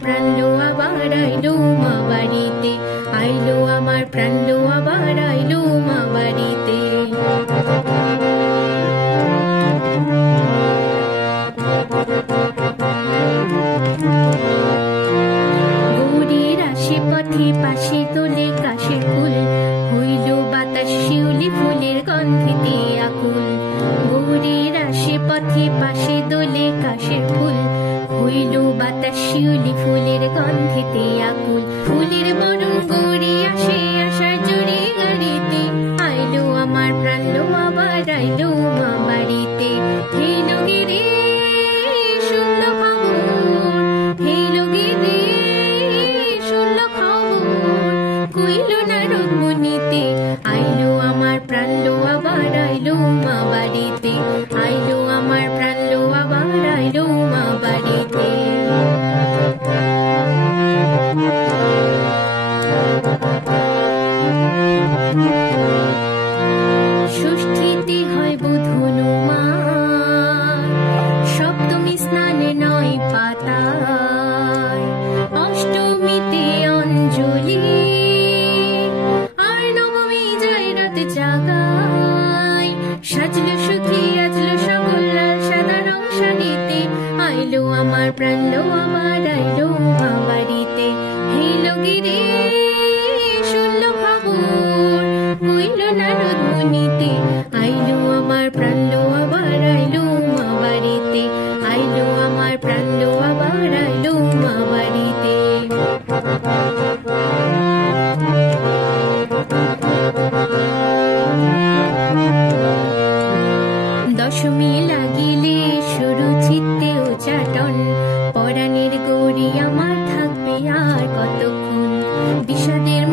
প্রাণ লো আবার আইলো মা বাড়িতে, আইলো আমার প্রাণ লো আবার আইলো মা বাড়িতে। গৌরীর আশেপাশে পাশে তোলে কাশের ফুল, হইল বাতাস শিউলি ফুলের গন্ধেতে আকুল। গৌরীর আশেপাশে পাশে দোলে কাশের ফুল, হইল বাতাস শিউলি ফুলের গন্ধেতে আকুল। ফুলের বরণ গৌরী আসে আশার জোরে গাড়িতে, আইলো আমার প্রাণ লো আবার আইলো মা বাড়িতে। হেইল গিরে শুনল খবর, হেইল গিরে শুনল খবর, কইল নারদ মুনিতে, আইলো আমার প্রাণ লো আবার আইলো মা বাড়িতে, আইলো আমার প্রাণ লো আবার আইলো মা বাড়িতে। ষষ্ঠীতে হয় বোধ হনুমান, সপ্তমী স্নানে নয় পাতায়, অষ্টমীতে অঞ্জলি, আর নবমী যায় রাত জাগায়। সাজলো সুখী আজলো সকল লাল সাদা রং শাড়িতে, আইলো আমার প্রাণ লো আবার আইলো মা বাড়িতে। হেইল গিরে শুনল খবর, কইল নারদ মুনিতে, আইলো আমার প্রাণ লো আবার আইলো মা বাড়িতে, আইলো আমার প্রাণ লো আবার আইলো মা বাড়িতে। দশমী লাগিলে শুরু চিত্তে উচাটন, পরাণের গৌরী আমার থাকবে আর কতক্ষণ। বিষাদের